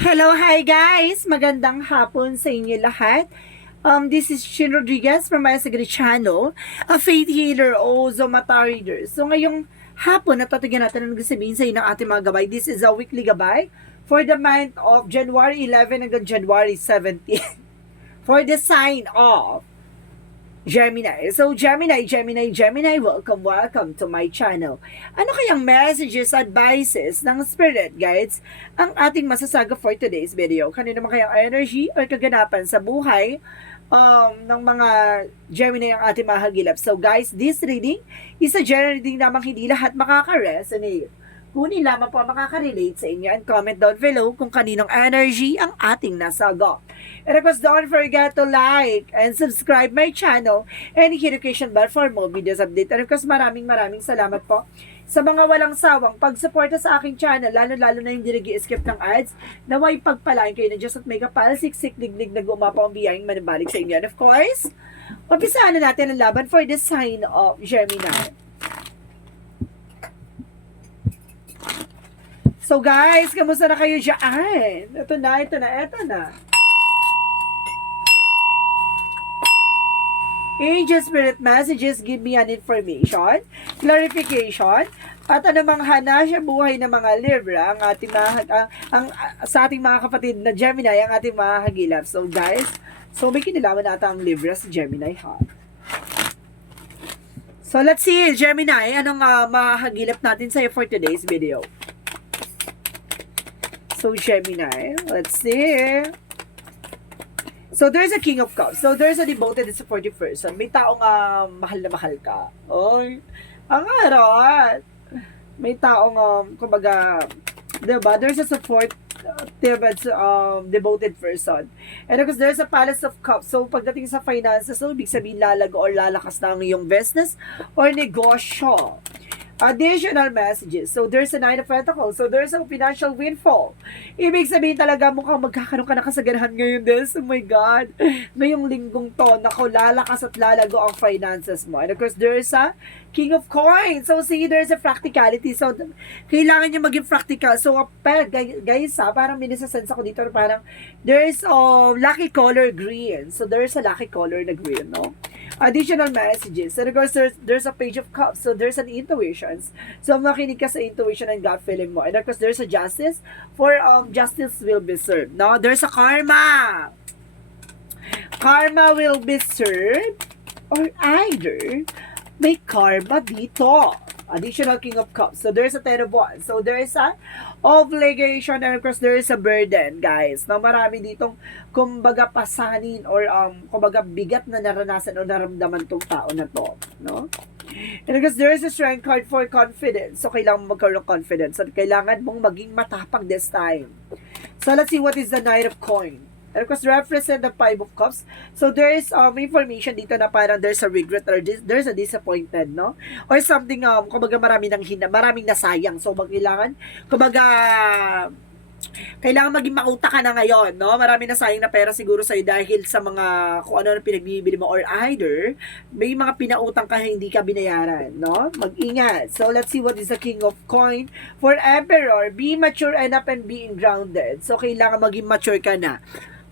Hello, hi guys! Magandang hapon sa inyo lahat. This is Shin Rodriguez from my Sagri channel, a faith healer o Zomata reader. So ngayong hapon, natatagan natin ang sabihin sa inyo ng ating mga gabay. This is a weekly gabay for the month of January 11 hanggang January 17 for the sign of Gemini. So, Gemini, welcome to my channel. Ano kayang messages, advices ng spirit guides ang ating masasaga for today's video? Kanino naman kayang energy or kaganapan sa buhay ng mga Gemini ang ating mahagilap? So, guys, this reading is a general reading lamang, hindi lahat makaka-resonate. Kunin lamang po makaka-relate sa inyo and comment down below kung kaninong energy ang ating nasagot. And of course, don't forget to like and subscribe my channel and hit notification bell for more videos update. And of course, maraming salamat po sa mga walang sawang pagsuporta sa aking channel, lalo na yung dinigi-skip ng ads, naway pagpalain kayo na Diyos at may kapal, siksik, diglig, nag-umapaw ang biyayang manibalik sa inyo. And of course, umpisahan na natin ang laban for the sign of Gemini. So guys, kamusta na kayo dyan? Ito na. Angel Spirit Messages, give me an information, clarification, at anumang hana sa buhay ng mga Libra, ang ating sa ating mga kapatid na Gemini, ang ating mga hagilap. So guys, may kinalaman nata ang Libra sa Gemini, ha? So let's see, Gemini, anong mahagilap natin sa'yo for today's video? So, Gemini, let's see. So, there's a King of Cups. So, there's a devoted and supportive person. May taong mahal na mahal ka. Oy, ang harot. May taong, kumbaga, diba? There's a supportive and devoted person. And because there's a Palace of Cups. So, pagdating sa finances, so, ibig sabihin lalago or lalakas na ang iyong business or negosyo. Additional messages. So, there's a Nine of Pentacles. So, there's a financial windfall. Ibig sabihin talaga mukhang magkakaroon ka na kasaganahan ngayon, Des. Oh my God. Ngayong linggong to, naku, lalakas at lalago ang finances mo. And of course, there's a King of Coins. So, see, there's a practicality. So, kailangan nyo maging practical. So, guys, parang minisasense ako dito, parang there's lucky color green. So, there's a lucky color na green, no? Additional messages. And of course, there's a Page of Cups. So, there's an intuition. So, makinig ka sa intuition and gut feeling mo. And of course, there's a justice. For justice will be served. No? There's a karma. Karma will be served. Or either, may karma dito. Additional King of Cups. So, there's a Ten of Wands. So, there is a obligation and of course, there is a burden, guys. No, marami ditong, kumbaga, pasanin or, kumbaga, bigat na naranasan o naramdaman tong tao na to. No? And because there is a strength card for confidence. So, kailangan mo magkaroon ng confidence. So, kailangan mong maging matapang this time. So, let's see what is the Knight of Coins. And of course, represent the Five of Cups. So, there is information dito na parang there's a regret or there's a disappointed, no? Or something, kumbaga maraming nasayang. So, kailangan maging mauta ka na ngayon, no? Marami na sayang na pera siguro sa'yo dahil sa mga kung ano na pinagbibili mo or either may mga pinautang ka hindi ka binayaran, no? Mag-ingat. So, let's see what is the King of Coin for Emperor. Be mature enough and being grounded. So, kailangan maging mature ka na,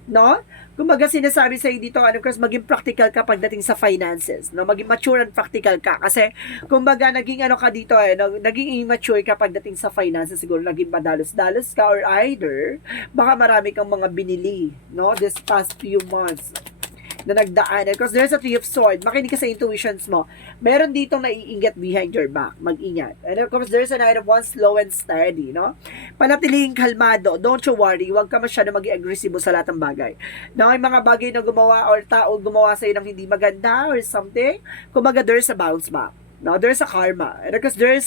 no? Kumbaga sinasabi sa iyo dito, of course, maging practical ka pagdating sa finances, no? Maging mature and practical ka kasi kumbaga naging ka dito naging immature ka pagdating sa finances, siguro naging madalos-dalos ka or either baka marami kang mga binili, no? This past few months na nagdaan. Because there's a Three of Swords. Makinig ka sa intuitions mo. Meron ditong naiingat behind your back. Mag-ingat. And of course, there's a Knight of Wands, slow and steady, no? Panatiling kalmado. Don't you worry. Huwag ka masyado maging agresibo sa lahat ng bagay. No, yung mga bagay na gumawa or tao gumawa sa'yo ng hindi maganda or something, kumbaga there's a bounce back. No, there's a karma. And because there's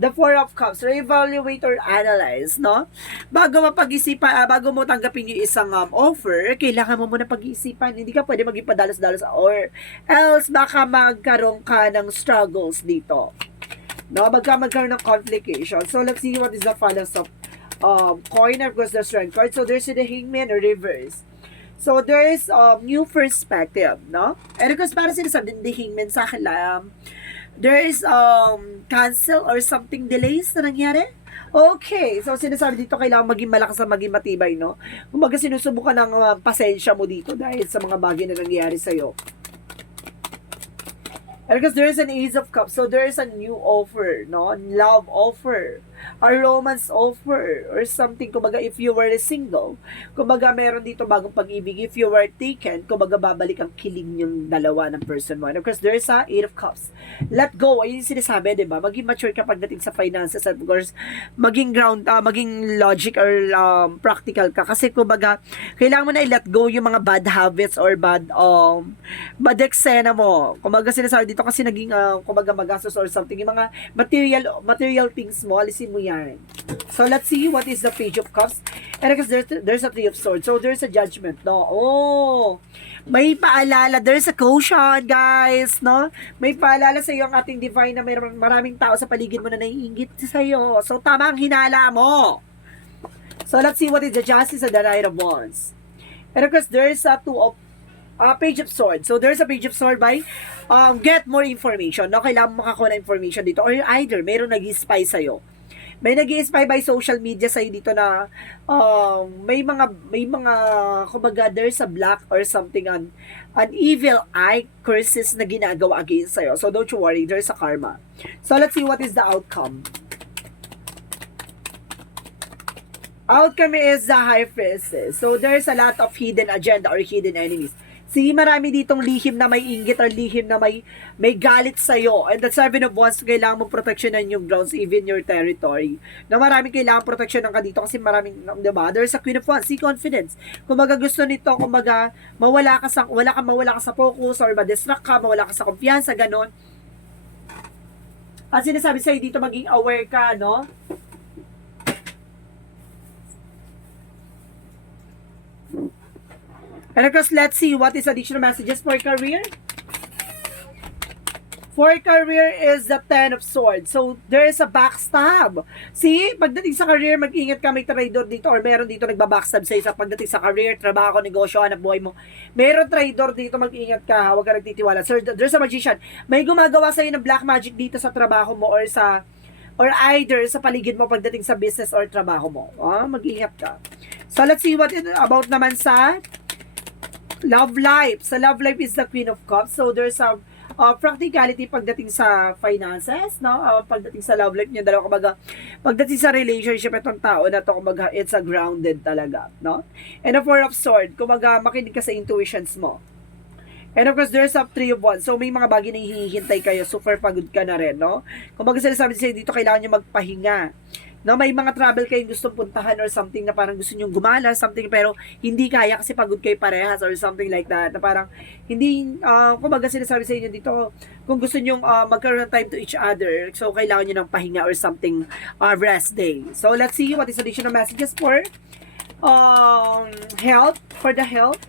the Four of Cups, re-evaluate or analyze, no? Bago mo tanggapin yung isang offer, kailangan mo muna pag-iisipan. Hindi ka pwede maging padalos-dalos or else baka magkaroon ka ng struggles dito. No, magkaroon ng complication. So, let's see what is the Palace of Coin. Of course, the Strength card. So, there's the Hangman or reverse. So, there is new perspective, no? And of course, para sinasabi din the Hangman sa akin there is cancel or something delays na nangyari. Okay, so sinasabi dito kailangan maging malakas at maging matibay, no? Kumbaga sinusubukan ng pasensya mo dito dahil sa mga bagay na nangyayari sa'yo. And because there is an Ace of Cups, so there is a new offer, no? Love offer, a romance offer, or something. Kumbaga, if you were single, kumbaga, meron dito bagong pag-ibig. If you were taken, kumbaga, babalik ang kilig yung dalawa ng person mo. And of course, there is a Eight of Cups. Let go. Ayun yung sinasabi, di ba? Maging mature ka pagdating sa finances. At of course, maging maging logic or practical ka. Kasi, kumbaga, kailangan mo na i-let go yung mga bad habits or bad eksena mo. Kumbaga, sinasabi dito kasi naging kumbaga magastos or something, yung mga material things mo, alisin mo yan. So let's see what is the Page of Cups. And because there's a Three of Swords, so there's a judgment, no? Oh, may paalala, there's a caution, guys, no? May paalala sa iyo ang ating divine na may maraming tao sa paligid mo na naiingit sa iyo. So tama ang hinala mo. So let's see what is the Justice and the Knight of Wands. And of course there's a Page of Swords. So there's a Page of Swords by get more information. No, kailangan mo makakuha ng information dito, or either mayroong nag-spy sa iyo. May nag-spy by social media sa iyo dito na may mga kumbaga there's a black or something an evil eye curses na ginagawa against sa iyo. So don't you worry, there's a karma. So let's see what is the outcome. Outcome is the High Priestess. So there's a lot of hidden agenda or hidden enemies. See, marami ditong lihim na may inggit or lihim na may galit sa'yo. And the Seven of Wands, kailangan mo proteksyonan yung grounds, even your territory. Na maraming kailangan proteksyonan ka dito kasi maraming, diba? There's a Queen of Wands, see confidence. Kumbaga gusto nito, kumbaga mawala ka sa focus or ma-distract ka, mawala ka sa kumpiyansa, ganon. At sinasabi sa'yo dito, maging aware ka, no? And of course, let's see what is additional messages for career. For career is the Ten of Swords. So, there is a backstab. See, pagdating sa career, mag-ingat ka, may traidor dito or meron dito nagbabackstab sa isa. Pagdating sa career, trabaho, negosyo, hanap buhay mo, meron traidor dito, mag-ingat ka, huwag ka nagtitiwala. So, there's a magician. May gumagawa sa'yo ng black magic dito sa trabaho mo or either sa paligid mo pagdating sa business or trabaho mo. Mag-ingat ka. So, let's see what about naman sa love life. Sa love life is the Queen of Cups. So, there's a practicality pagdating sa finances, no? Pagdating sa love life niya, dalawa, kumbaga, pagdating sa relationship, itong tao na to, kumbaga, it's a grounded talaga, no? And the Four of Swords, kumbaga, makinig ka sa intuitions mo. And of course, there's a Three of Wands. So, may mga bagay na hihintay kayo. Super pagod ka na rin, no? Kumbaga, sinasabi sa'yo dito, kailangan nyo magpahinga. No, may mga travel kayong gustong puntahan or something na parang gusto nyong gumala, something, pero hindi kaya kasi pagod kayo parehas or something like that. Na parang, hindi, kumbaga sinasabi sa inyo dito, kung gusto nyong magkaroon ng time to each other, so kailangan nyo ng pahinga or something, rest day. So, let's see what is additional messages for health, for the health.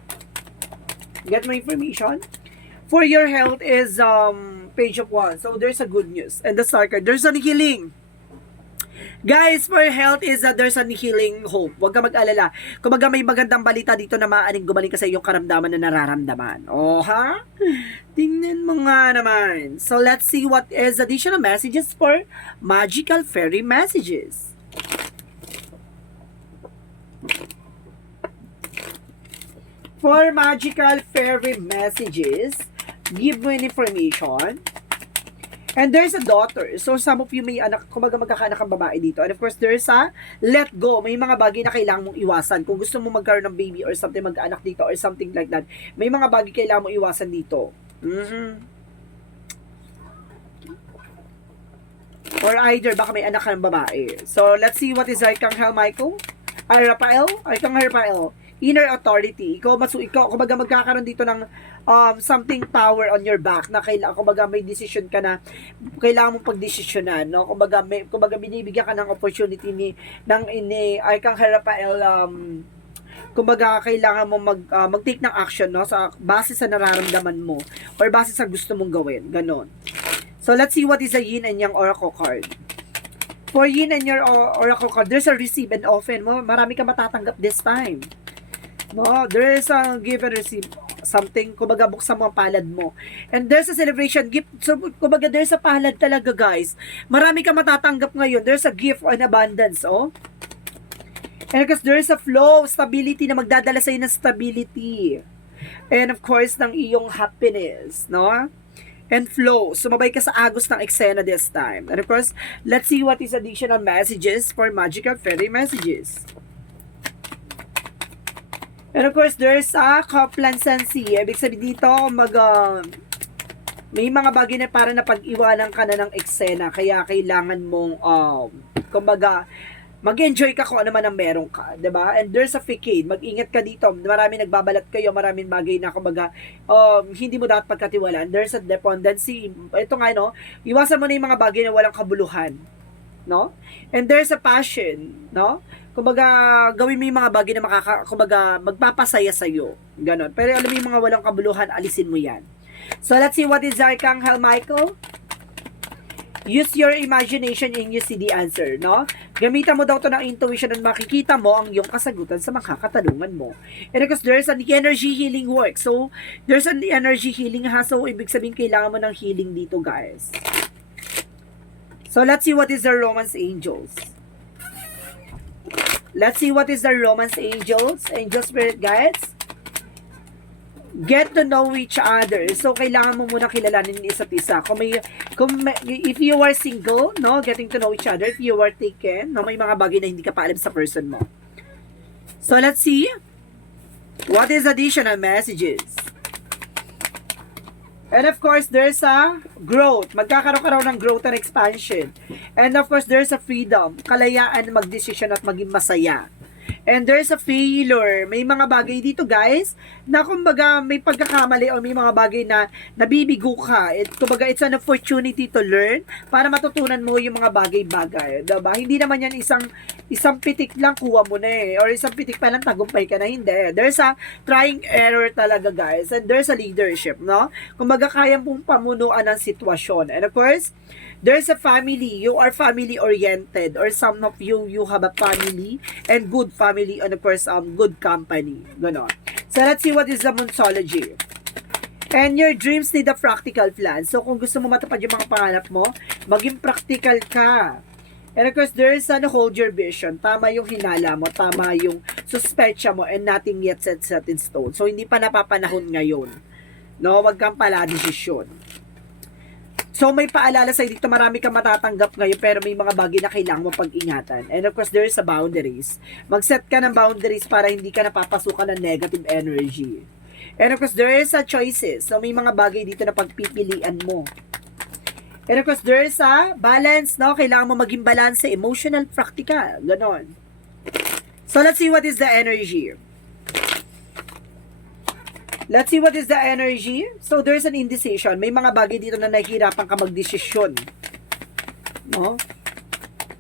Get my information. For your health is Page of Wands. So, there's a good news. And the Star card, there's a healing. Guys, for health is that there's a healing hope. Huwag ka mag-alala. Kumbaga may magandang balita dito na maaaring gumaling ka sa iyong karamdaman na nararamdaman. Oh, ha? Tingnan mo nga naman. So, let's see what is additional messages for magical fairy messages. For magical fairy messages, give mo information. And there's a daughter. So, some of you may anak, kumaga magkakaanak ang babae dito. And of course, there's a let go. May mga bagay na kailangan mong iwasan. Kung gusto mo magkaroon ng baby or something, mag-anak dito or something like that, may mga bagay kailangan mong iwasan dito. Or either, baka may anak ka ng babae. So, let's see what is Archangel Michael. Archangel Raphael. Inner authority. Ikaw, kumbaga magkakaroon dito ng something power on your back na kailangan, kumbaga may decision ka na kailangan mong pagdesisyonan, no? Kumbaga binibigyan ka ng opportunity ni Archangel Raphael, kumbaga kailangan mo mag-take ng action, no? Sa base sa nararamdaman mo or base sa gusto mong gawin, ganon. So let's see what is a Yin and Yang Oracle card. For Yin and Yang Oracle card, there's a receive and offer. Marami ka matatanggap this time. No, there is a give and receive. something, kumbaga buksan mo ang palad mo. And there's a celebration gift. So, kumbaga there's a palad talaga, guys. Marami ka matatanggap ngayon. There's a gift and abundance, oh. And because there's a flow, stability na magdadala sa'yo ng stability. And of course, ng iyong happiness, no? And flow. Sumabay ka sa agos ng eksena this time. And of course, let's see what is additional messages for magical fairy messages. And of course, there's a complacency. Ibig sabihin dito, may mga bagay na para na pag-iwanan ka na ng eksena. Kaya kailangan mong, kumbaga, mag-enjoy ka kung ano man ang meron ka, 'di ba? And there's a facade. Mag-ingat ka dito. Marami nagbabalat kayo, maraming bagay na kumbaga hindi mo dapat pagkatiwalaan. There's a dependency. Ito nga no, iwasan mo na yung mga bagay na walang kabuluhan, no? And there's a passion, no? Kumbaga gawin mo yung mga bagay na kumbaga magpapasaya sa iyo. Ganon. Pero alam mo yung mga walang kabuluhan, alisin mo 'yan. So let's see what is Archangel Michael. Use your imagination and you see the answer, no? Gamitan mo daw to ng intuition at makikita mo ang iyong kasagutan sa mga katanungan mo. And because there's an energy healing work. So, there's an energy healing ha. So, ibig sabihin kailangan mo ng healing dito, guys. So, let's see what is the Romance Angels. Let's see what is the Romance Angels. Angel Spirit Guides. Get to know each other. So, kailangan mo muna kilalanin isa't isa. If you are single, no, getting to know each other. If you are taken, no, may mga bagay na hindi ka pa alam sa person mo. So, let's see. What is additional messages? And of course, there's a growth. Magkakaroon ka raw ng growth and expansion. And of course, there's a freedom. Kalayaan mag-decision at maging masaya. And there's a failure. May mga bagay dito, guys, na kumbaga may pagkakamali o may mga bagay na nabibigo ka. Kumbaga, it's an opportunity to learn para matutunan mo yung mga bagay-bagay. Diba? Hindi naman yan isang pitik lang kuha mo na eh. Or isang pitik pa lang tagumpay ka na. Hindi. There's a trying error talaga, guys. And there's a leadership, no? Kumbaga, kaya mong pamunuan ng sitwasyon. And of course, there's a family. You are family-oriented. Or some of you have a family and good family and of course, good company. Ganon. So, let's see what is the Moonsology. And your dreams need a practical plan. So, kung gusto mo matupad yung mga pangarap mo, maging practical ka. And of course, there is hold your vision. Tama yung hinala mo, tama yung suspecha mo, and nothing yet set in stone. So, hindi pa napapanahon ngayon. No, wag kang pala desisyon. So, may paalala sa'yo dito, marami kang matatanggap ngayon, pero may mga bagay na kailangan mo pag-ingatan. And of course, there is a boundaries. Mag-set ka ng boundaries para hindi ka napapasukan ng negative energy. And of course, there is a choices. So, may mga bagay dito na pagpipilian mo. And of course, there is a balance, no? Kailangan mo maging balance, emotional, practical. Ganon. So, let's see what is the energy. Let's see what is the energy. So, there's an indecision. May mga bagay dito na nahihirapan ka magdesisyon. No?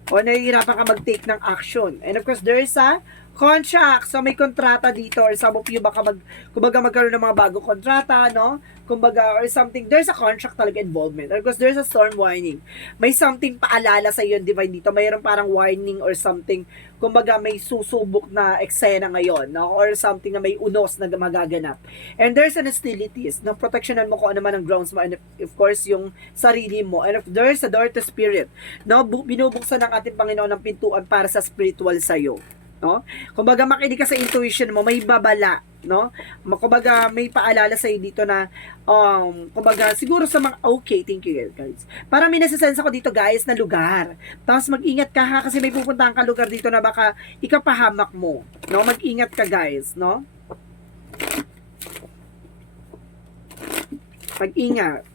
O nahihirapan ka mag-take ng action. And of course, there is a contract. So, may kontrata dito. Or some of you baka kumbaga magkaroon ng mga bagong kontrata, no? Kumbaga, or something. There's a contract talaga involvement. Or of course, there's a storm warning. May something paalala sa iyo, divine dito. Mayroon parang warning or something. Kumbaga, may susubok na eksena ngayon, no? Or something na may unos na magaganap. And there's an hostilities. No? Protectionan mo kung ano man ang grounds mo. And of course, yung sarili mo. And if there's a door to spirit. No? Binubuksan ng ating Panginoon ng pintuan para sa spiritual sa'yo. No? Kumbaga, makinig ka sa intuition mo, may babala, no? Kumbaga, may paalala sa iyo dito na kumbaga, siguro sa mga okay, thank you guys. Para may nasa-sense ako dito, guys, na lugar. Tapos mag-ingat ka ha kasi may pupuntahan ka lugar dito na baka ikapahamak mo, no? Mag-ingat ka, guys, no? Mag-ingat.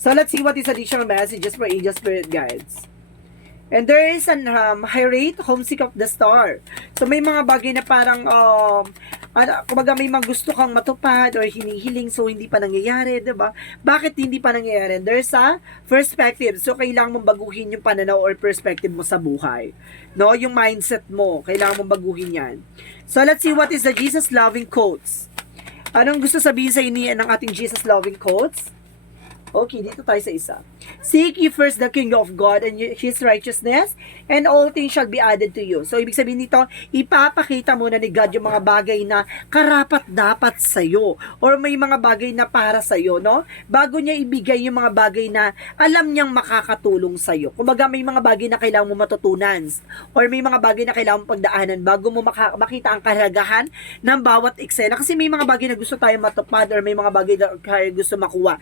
So, let's see what is additional messages for Angel Spirit Guides. And there is an high rate, homesick of the star. So, may mga bagay na parang, kumbaga may mga gusto kang matupad or hinihiling so hindi pa nangyayari, diba? Bakit hindi pa nangyayari? There's a perspective. So, kailangan mong baguhin yung pananaw or perspective mo sa buhay. No? Yung mindset mo, kailangan mong baguhin yan. So, let's see what is the Jesus-loving quotes. Anong gusto sabihin sa inyo ng ating Jesus-loving quotes? Okay, dito tayo sa isa. Seek ye first the kingdom of God and His righteousness, and all things shall be added to you. So, ibig sabihin dito, ipapakita muna ni God yung mga bagay na karapat-dapat sa'yo, or may mga bagay na para sa'yo, no? Bago niya ibigay yung mga bagay na alam niyang makakatulong sa'yo. Kumbaga, may mga bagay na kailangan mo matutunan, or may mga bagay na kailangan mo pagdaanan bago mo makita ang kahalagahan ng bawat eksena. Kasi may mga bagay na gusto tayo matupad, or may mga bagay na gusto makuha.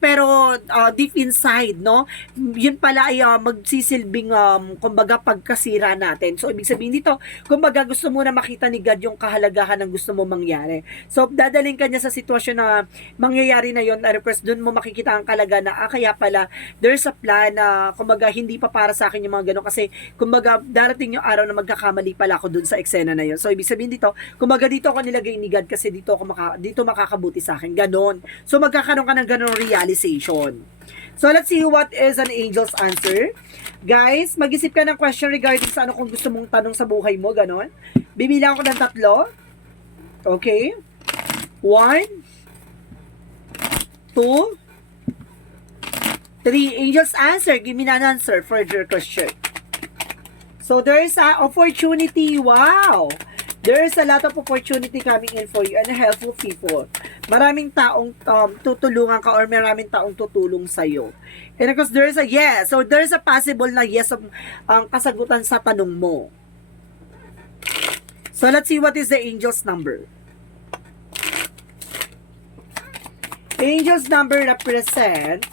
Pero deep inside, no, yun pala ay magsisilbing kumbaga pagkasira natin. So ibig sabihin dito, kumbaga gusto mo na makita ni God yung kahalagahan ng gusto mo mangyari. So dadaling ka niya sa sitwasyon na mangyayari na yon, na request doon mo makikita ang kalaga na kaya pala there's a plan na kumbaga hindi pa para sa akin yung mga ganun, kasi kumbaga darating yung araw na magkakamali pala ako doon sa eksena na yon. So ibig sabihin dito, kumbaga dito ako nilagay ni God kasi dito makakabuti sa akin. Ganon. So magkakaroon ka ng ganong realization. So let's see what is an angel's answer. Guys, mag-isip ka ng question regarding sa ano kung gusto mong tanong sa buhay mo, ganon. Bibilang ko ng 3. Okay? 1, 2, 3. Angel's answer. Give me an answer for your question. So there is an opportunity. Wow! There is a lot of opportunity coming in for you and helpful people. Maraming taong tutulungan ka, or maraming taong tutulong sa'yo. And of course, there is a yes. So there is a possible na yes ang kasagutan sa tanong mo. So let's see what is the angel's number. Angel's number represent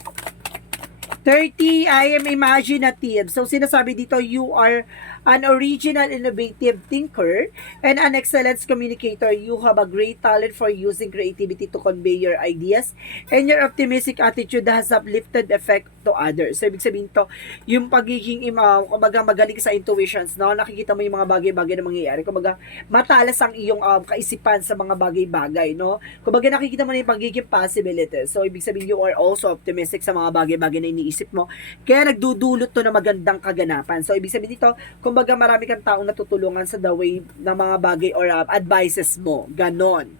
30. I am imaginative. So, sinasabi dito, you are an original, innovative thinker and an excellent communicator. You have a great talent for using creativity to convey your ideas, and your optimistic attitude has uplifted effect to others. So, ibig sabihin to, yung pagiging kumbaga magaling sa intuitions, no? Nakikita mo yung mga bagay-bagay na mangyayari. Kumbaga, matalas ang iyong kaisipan sa mga bagay-bagay, no? Kumbaga, nakikita mo na yung pagiging possibilities. So, ibig sabihin, you are also optimistic sa mga bagay-bagay na iniisip mo. Kaya nagdudulot to na magandang kaganapan. So, ibig sabihin dito, kumbaga marami kang taong natutulungan sa the way ng mga bagay or advices mo. Ganon.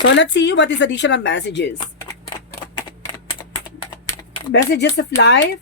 So, let's see what is additional messages. Messages of life.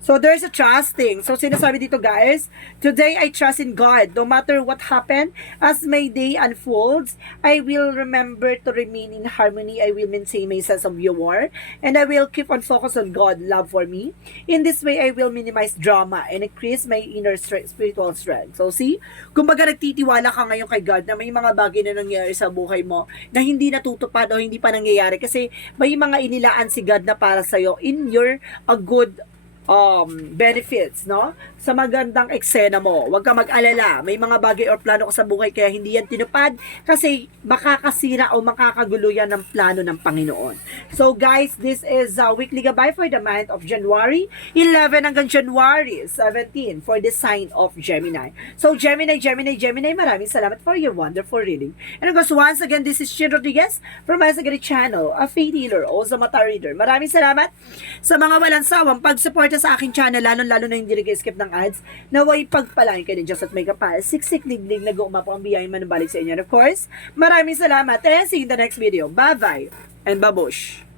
So, there's a trusting. So, sinasabi dito guys, today I trust in God. No matter what happened, as my day unfolds, I will remember to remain in harmony. I will maintain my sense of humor. And I will keep on focus on God's love for me. In this way, I will minimize drama and increase my inner spiritual strength. So, see? Kumbaga nagtitiwala ka ngayon kay God na may mga bagay na nangyayari sa buhay mo na hindi natutupad o hindi pa nangyayari. Kasi may mga inilaan si God na para sa'yo in your a good benefits, no? Sa magandang eksena mo. Huwag ka mag-alala. May mga bagay or plano ko sa buhay kaya hindi yan tinupad kasi makakasira o makakagulo yan ng plano ng Panginoon. So guys, this is weekly gabay for the month of January 11 hanggang January 17 for the sign of Gemini. So Gemini, maraming salamat for your wonderful reading. And of course, once again, this is Chin Rodriguez from my Sagari channel, a faith healer o sa mata reader. Maraming salamat sa mga walang sawang pagsuporta sa aking channel, lalo na hindi nag-skip ng ads, naway pagpalain kayo ng Diyos at may kapal, siksik liglig na gumapo ang biyayang manubalik sa inyo. And of course, maraming salamat and see you in the next video. Bye-bye and babush!